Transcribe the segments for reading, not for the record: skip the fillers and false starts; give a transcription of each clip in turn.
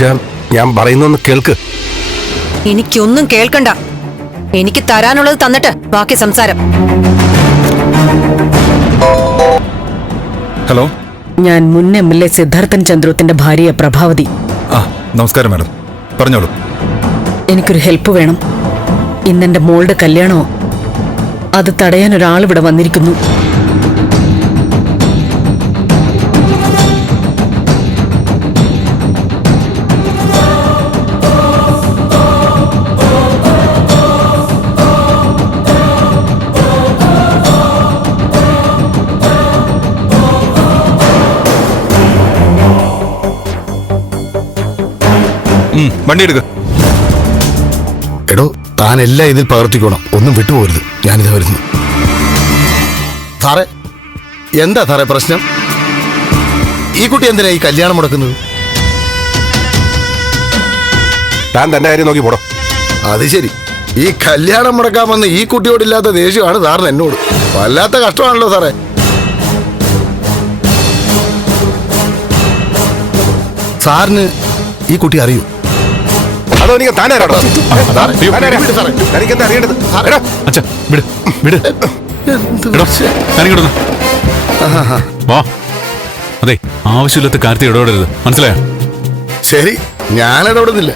തനുജ, ഞാൻ പറയുന്നൊന്ന് കേൾക്ക്. എനിക്കൊന്നും കേൾക്കണ്ട. എനിക്ക് തരാനുള്ളത് തന്നിട്ട് ബാക്കി സംസാരം. ഹലോ, ഞാൻ മുൻ MLA സിദ്ധാർത്ഥൻ ചന്ദ്രത്തിന്റെ ഭാര്യ പ്രഭാവതി. നമസ്കാരം മാഡം, പറഞ്ഞോളൂ. എനിക്കൊരു ഹെൽപ്പ് വേണം. ഇന്നെന്റെ മോളുടെ കല്യാണമോ, അത് തടയാൻ ഒരാളിവിടെ വന്നിരിക്കുന്നു. വണ്ടി എടുക്ക. എടോ, താനെല്ലാം ഇതിൽ പകർത്തിക്കോണം, ഒന്നും വിട്ടുപോകരുത്. ഞാനിത് വരുന്നു. സാറേ, എന്താ സാറേ പ്രശ്നം? ഈ കുട്ടി എന്തിനാ ഈ കല്യാണം മുടക്കുന്നത്? താൻ തന്റെ കാര്യം നോക്കി പോടോ. അത് ശരി, ഈ കല്യാണം മുടക്കാൻ വന്ന ഈ കുട്ടിയോടില്ലാത്ത ദേഷ്യമാണ് സാറിന് എന്നോട്. വല്ലാത്ത കഷ്ടമാണല്ലോ സാറേ. സാറിന് ഈ കുട്ടി അറിയൂ? അതോ എനിക്ക് താനാരാടോ? എനിക്കെന്താ അറിയേണ്ടത്? അതെ, ആവശ്യമില്ലാത്ത കാര്യത്തിൽ ഇടപെടരുത്, മനസ്സിലായോ? ശരി, ഞാൻ ഇടപെടുന്നില്ല.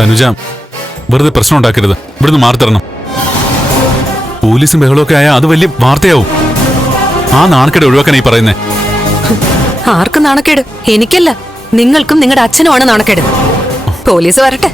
തനുജ, വെറുതെ പ്രശ്നം ഉണ്ടാക്കരുത്. ഇവിടുന്ന് മാറി തരണം. പോലീസും ബഹളമൊക്കെ ആയാൽ അത് വലിയ വാർത്തയാവും. ആ നാണക്കേട് ഒഴിവാക്കാൻ ഈ പറയുന്നേ. ആർക്ക് നാണക്കേട്? എനിക്കല്ല, നിങ്ങൾക്കും നിങ്ങളുടെ അച്ഛനുമാണ് നാണക്കേട്. പോലീസ് വരട്ടെ.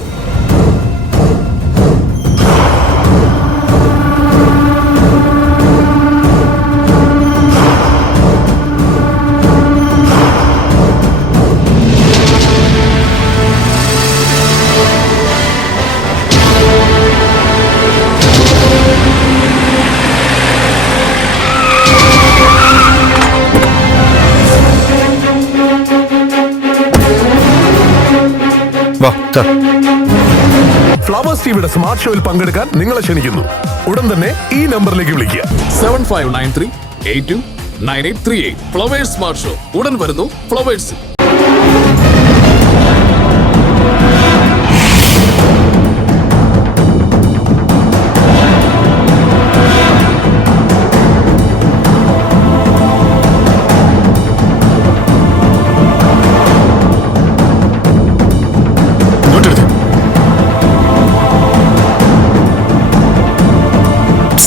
ഫ്ലവേഴ്സ് ടിവിയുടെ സ്മാർട്ട് ഷോയിൽ പങ്കെടുക്കാൻ നിങ്ങളെ ക്ഷണിക്കുന്നു. ഉടൻ തന്നെ ഈ നമ്പറിലേക്ക് വിളിക്കുക. 7593829838. ഫ്ലവേഴ്സ് സ്മാർട്ട് ഷോ ഉടൻ വരുന്നു ഫ്ലവേഴ്സ്.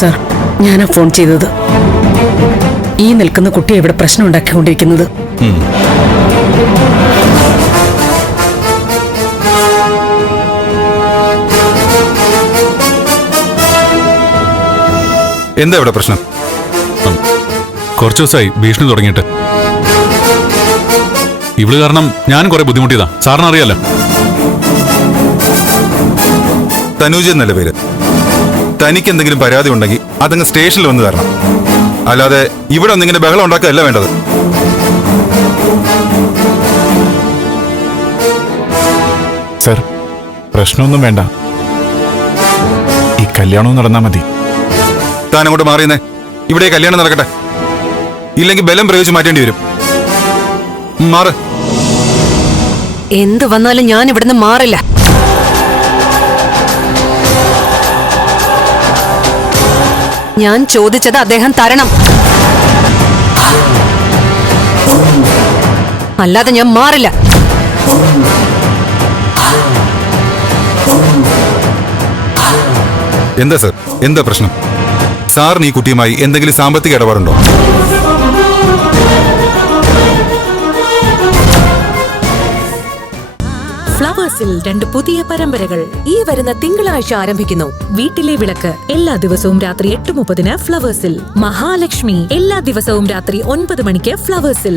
സർ, ഞാനാ ഫോൺ ചെയ്തത്. ഈ നിൽക്കുന്ന കുട്ടി ഇവിടെ പ്രശ്നം ഉണ്ടാക്കിക്കൊണ്ടിരിക്കുന്നത്. എന്താ ഇവിടെ പ്രശ്നം? കുറച്ചു ദിവസമായി ഭീഷണി തുടങ്ങിയിട്ട്. ഇവള് കാരണം ഞാൻ കുറെ ബുദ്ധിമുട്ടിയതാ, സാറിന് അറിയാലോ. തനൂജ എന്നല്ല പേര്. തനിക്ക് എന്തെങ്കിലും പരാതി ഉണ്ടെങ്കിൽ അതങ്ങ് സ്റ്റേഷനിൽ വന്ന് തരണം, അല്ലാതെ ഇവിടെ ഒന്നിങ്ങനെ ബഹളം ഉണ്ടാക്കുകയല്ല വേണ്ടത്. സർ, പ്രശ്നമൊന്നും വേണ്ട, ഈ കല്യാണവും നടന്നാ മതി. താൻ അങ്ങോട്ട് മാറിയെന്നേ. ഇവിടെ കല്യാണം നടക്കട്ടെ, ഇല്ലെങ്കിൽ ബലം പ്രയോഗിച്ച് മാറ്റേണ്ടി വരും. മാറ്. എന്ത് വന്നാലും ഞാൻ ഇവിടുന്ന് മാറില്ല. ഞാൻ ചോദിച്ചത് അദ്ദേഹം തരണം, അല്ലാതെ ഞാൻ മാറില്ല. എന്താ സർ, എന്താ പ്രശ്നം? സാറിന് ഈ കുട്ടിയുമായി എന്തെങ്കിലും സാമ്പത്തിക ഇടപാടുണ്ടോ? ഫ്ലവേഴ്സിൽ 2 പുതിയ പരമ്പരകൾ ഈ വരുന്ന തിങ്കളാഴ്ച ആരംഭിക്കുന്നു. വീട്ടിലെ വിളക്ക് എല്ലാ ദിവസവും രാത്രി 8:30 ഫ്ലവേഴ്സിൽ. മഹാലക്ഷ്മി എല്ലാ ദിവസവും രാത്രി 9 മണിക്ക് ഫ്ലവേഴ്സിൽ.